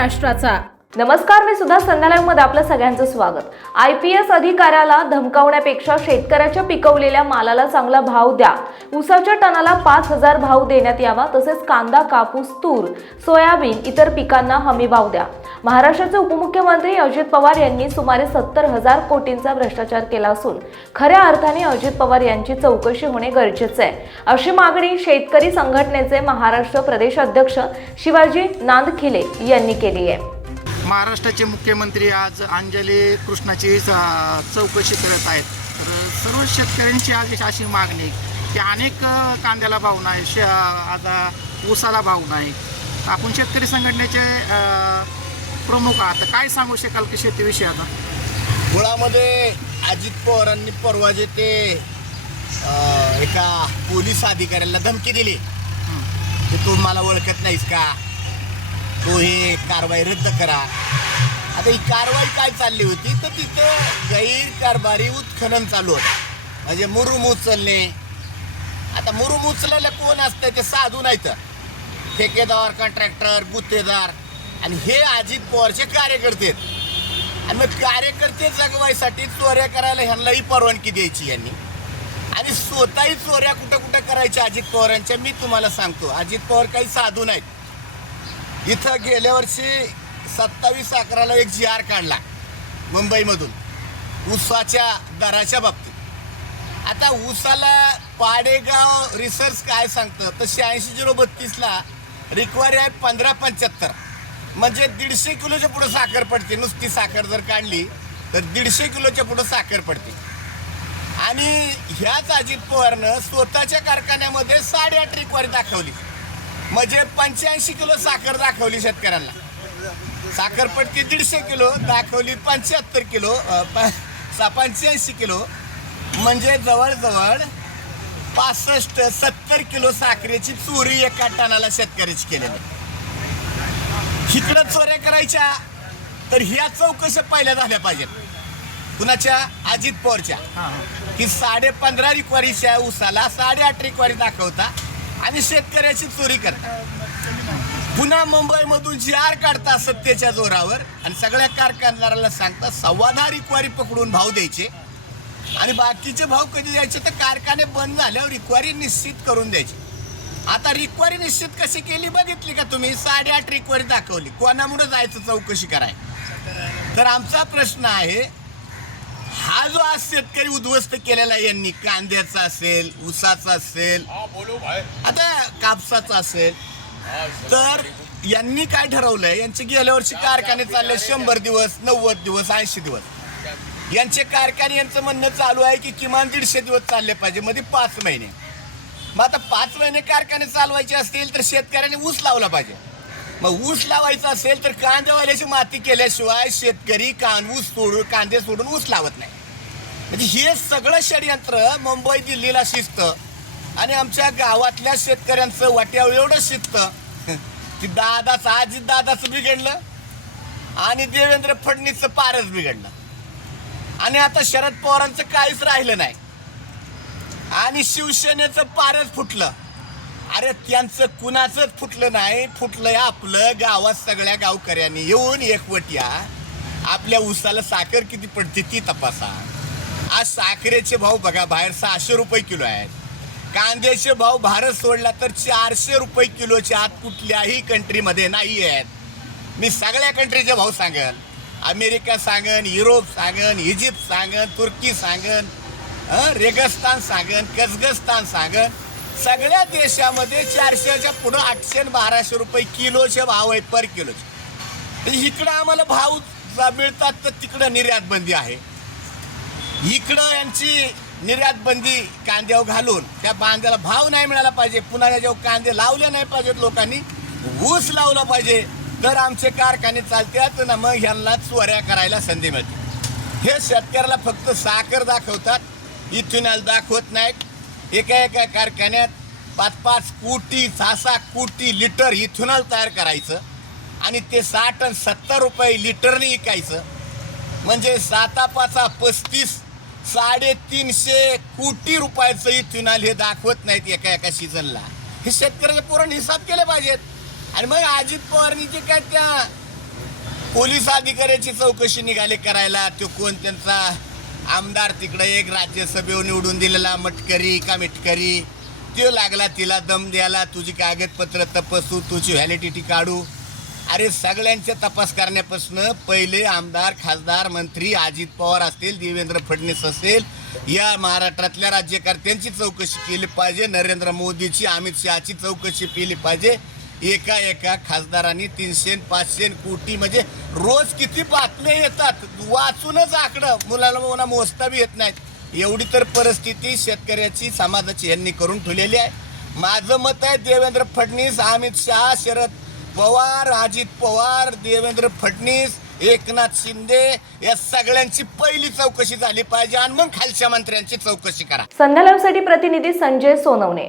राष्ट्राचा नमस्कार मी सुद्धा संध्या मध्ये आपलं सगळ्यांचं स्वागत. आय पी एस अधिकाऱ्याला धमकावण्यापेक्षा शेतकऱ्याच्या पिकवलेल्या मालाला चांगला भाव द्या. उसाच्या टनाला पाच हजार भाव देण्यात यावा तसेच कांदा कापूस तूर सोयाबीन इतर पिकांना हमी भाव द्या. महाराष्ट्राचे उपमुख्यमंत्री अजित पवार यांनी सुमारे सत्तर हजार कोटींचा भ्रष्टाचार केला असून खऱ्या अर्थाने अजित पवार यांची चौकशी होणे गरजेचे आहे. अशी मागणी शेतकरी संघटनेचे महाराष्ट्र प्रदेश अध्यक्ष शिवाजी नांदखिले यांनी केली आहे. महाराष्ट्राचे मुख्यमंत्री आज अंजली कृष्णाची चौकशी करत आहेत. तर सर्व शेतकऱ्यांची आज अशी मागणी की अनेक कांद्याला भाव नाही शे आता ऊसाला भाव नाही. आपण शेतकरी संघटनेचे प्रमुख आहात. काय सांगू शकाल की शेतीविषयी आता? मुळामध्ये अजित पवारांनी परवा जे ते एका पोलीस अधिकाऱ्याला धमकी दिली. की तू मला ओळखत नाहीस का? तो हे कारवाई रद्द करा. आता ही कारवाई काय चालली होती? तर तिथं गैरकारभारी उत्खनन चालू होतं. म्हणजे मुरुम उचलणे. आता मुरुम उचलायला कोण असतं ते साधू नाही तर ठेकेदार कॉन्ट्रॅक्टर गुत्तेदार. आणि हे अजित पवारचे कार्यकर्ते आहेत. आणि मग कार्यकर्ते जगवायसाठी चोऱ्या करायला ह्यांनाही परवानगी द्यायची यांनी. आणि स्वतःही चोऱ्या कुठं कुठं करायच्या अजित पवारांच्या मी तुम्हाला सांगतो. अजित पवार काही साधू नाहीत. इथं गेल्या वर्षी सत्तावीस अकराला एक जी आर काढला मुंबईमधून. ऊसाच्या दराच्या बाबतीत. आता ऊसाला पाडेगाव रिसर्च काय सांगतं? तर शहाऐंशी झिरो बत्तीसला रिक्वायरी आहे पंधरा पंच्याहत्तर. म्हणजे दीडशे किलोच्या पुढं साखर पडते. नुसती साखर जर काढली तर दीडशे किलोच्या पुढं साखर पडते. आणि ह्याच अजित पवारनं स्वतःच्या कारखान्यामध्ये साडेआठ रिक्वायरी दाखवली. म्हणजे पंच्याऐंशी किलो साखर दाखवली शेतकऱ्यांना. साखर पडते दीडशे किलो दाखवली पंच्याहत्तर किलो पंच्याऐंशी किलो. म्हणजे जवळजवळ पासष्ट सत्तर किलो साखरेची चोरी एका टनाला शेतकऱ्याची केलेली. इकडं चोऱ्या करायच्या तर ह्या चौकशा पहिल्या झाल्या पाहिजेत. कुणाच्या? अजित पवारच्या. की साडे पंधरा रिक्वारीच्या उसाला साडेआठ रिक्वारी दाखवता. आणि शेतकऱ्याची चोरी करतात. पुन्हा मुंबईमधून जी आर काढता सत्तेच्या जोरावर आणि सगळ्या कारखानदाराला सांगता सव्वाधार इक्वारी रिक्वारी पकडून भाव द्यायचे आणि बाकीचे भाव कधी द्यायचे? तर कारखाने बंद झाल्यावर रिक्वारी निश्चित करून द्यायची. आता रिक्वारी निश्चित कशी केली बघितली का तुम्ही? साडेआठ रिक्वारी दाखवली. कोणामुळे जायचं चौकशी कराय तर आमचा प्रश्न आहे हा जो आज शेतकरी उद्ध्वस्त केलेला आहे यांनी कांद्याचा असेल ऊसाचा असेल आता कापसाचा असेल तर यांनी काय ठरवलंय? यांचे गेल्या वर्षी कारखाने चालले शंभर दिवस नव्वद दिवस ऐंशी दिवस. यांचे कारखाने यांचं म्हणणं चालू आहे की किमान दीडशे दिवस चालले पाहिजे मध्ये पाच महिने. मग आता पाच महिने कारखाने चालवायचे असतील तर शेतकऱ्याने ऊस लावला पाहिजे. मग ऊस लावायचा असेल तर कांदेवाल्याची माती केल्याशिवाय शेतकरी कान ऊस सोडून कांदे सोडून ऊस लावत नाही. म्हणजे हे सगळं षडयंत्र मुंबई दिल्लीला शिस्त आणि आमच्या गावातल्या शेतकऱ्यांचं वाट्यावर एवढं शिस्त की दादाचं आजी दादाचं बिघडलं आणि देवेंद्र फडणवीसचं पारच बिघडलं. आणि आता शरद पवारांचं काहीच राहिलं नाही. आणि शिवसेनेचं पारच फुटलं. अरे त्यांचं कुणाचंच फुटलं नाही फुटलंय आपलं गावात सगळ्या गावकऱ्यांनी. येऊन एकवट या आपल्या उसाला साखर किती पडते ती तपासा. आज साखरेचे भाव बघा बाहेर सहाशे रुपये किलो आहेत. कांद्याचे भाव भारत सोडला तर चारशे रुपये किलोच्या आत कुठल्याही कंट्रीमध्ये नाही आहेत मी सगळ्या कंट्रीचे भाव सांगेन. अमेरिका सांगन युरोप सांगन इजिप्त सांगन तुर्की सांगन रेगस्तान सांगन कझगस्तान सांगन. सगळ्या देशामध्ये चारशेच्या पुढं आठशे बाराशे रुपये किलोचे भाव आहेत पर किलोचे. इकडं आम्हाला भाव मिळतात तर तिकडं निर्यात बंदी आहे. इकडं यांची निर्यात बंदी कांद्यावर घालून त्या कांद्याला भाव नाही मिळाला पाहिजे. पुन्हा जेव्हा कांदे लावले नाही पाहिजेत लोकांनी. ऊस लावला पाहिजे. तर आमचे कारखाने चालतात ना मग ह्यांना चोऱ्या करायला संधी मिळते. हे शेतकऱ्याला फक्त साखर दाखवतात. इथून दाखवत नाहीत. एका एका कारखान्यात पाच पाच कोटी सहा सहा कोटी लिटर इथेनॉल तयार करायचं आणि ते साठ आणि सत्तर रुपये लिटरने विकायचं. म्हणजे साता पाचा पस्तीस साडेतीनशे कोटी रुपयाचं इथेनॉल हे दाखवत नाहीत एका एका सीझनला. हे शेतकऱ्याचे पूर्ण हिसाब केले पाहिजेत. आणि मग अजित पवारनी जे काय त्या पोलीस अधिकाऱ्याची चौकशी निघाली करायला तो कोण त्यांचा आमदार तिकडं एक राज्यसभेवर निवडून दिलेला मटकरी का मिटकरी? तो लागला तिला दम द्यायला तुझी कागदपत्र तपासू तुझी व्हॅलिडिटी काढू. अरे सगळ्यांचे तपास करण्यापासून पहिले आमदार खासदार मंत्री अजित पवार असतील देवेंद्र फडणवीस असेल या महाराष्ट्रातल्या राज्यकर्त्यांची चौकशी केली पाहिजे नरेंद्र मोदीची अमित शहाची चौकशी केली पाहिजे. एका एका खासदारांनी तीनशे पाचशे कोटी म्हणजे रोज किती बातम्या येतात? वाचूनच आकडं. मुलाला मुला मोजता बी येत नाहीत. एवढी तर परिस्थिती शेतकऱ्याची समाजाची यांनी करून ठेवलेली आहे. माझं मत आहे देवेंद्र फडणवीस अमित शहा शरद पवार अजित पवार देवेंद्र फडणवीस एकनाथ शिंदे या सगळ्यांची पहिली चौकशी झाली पाहिजे. आणि मग खालच्या मंत्र्यांची चौकशी करा. संध्या प्रतिनिधी संजय सोनवणे.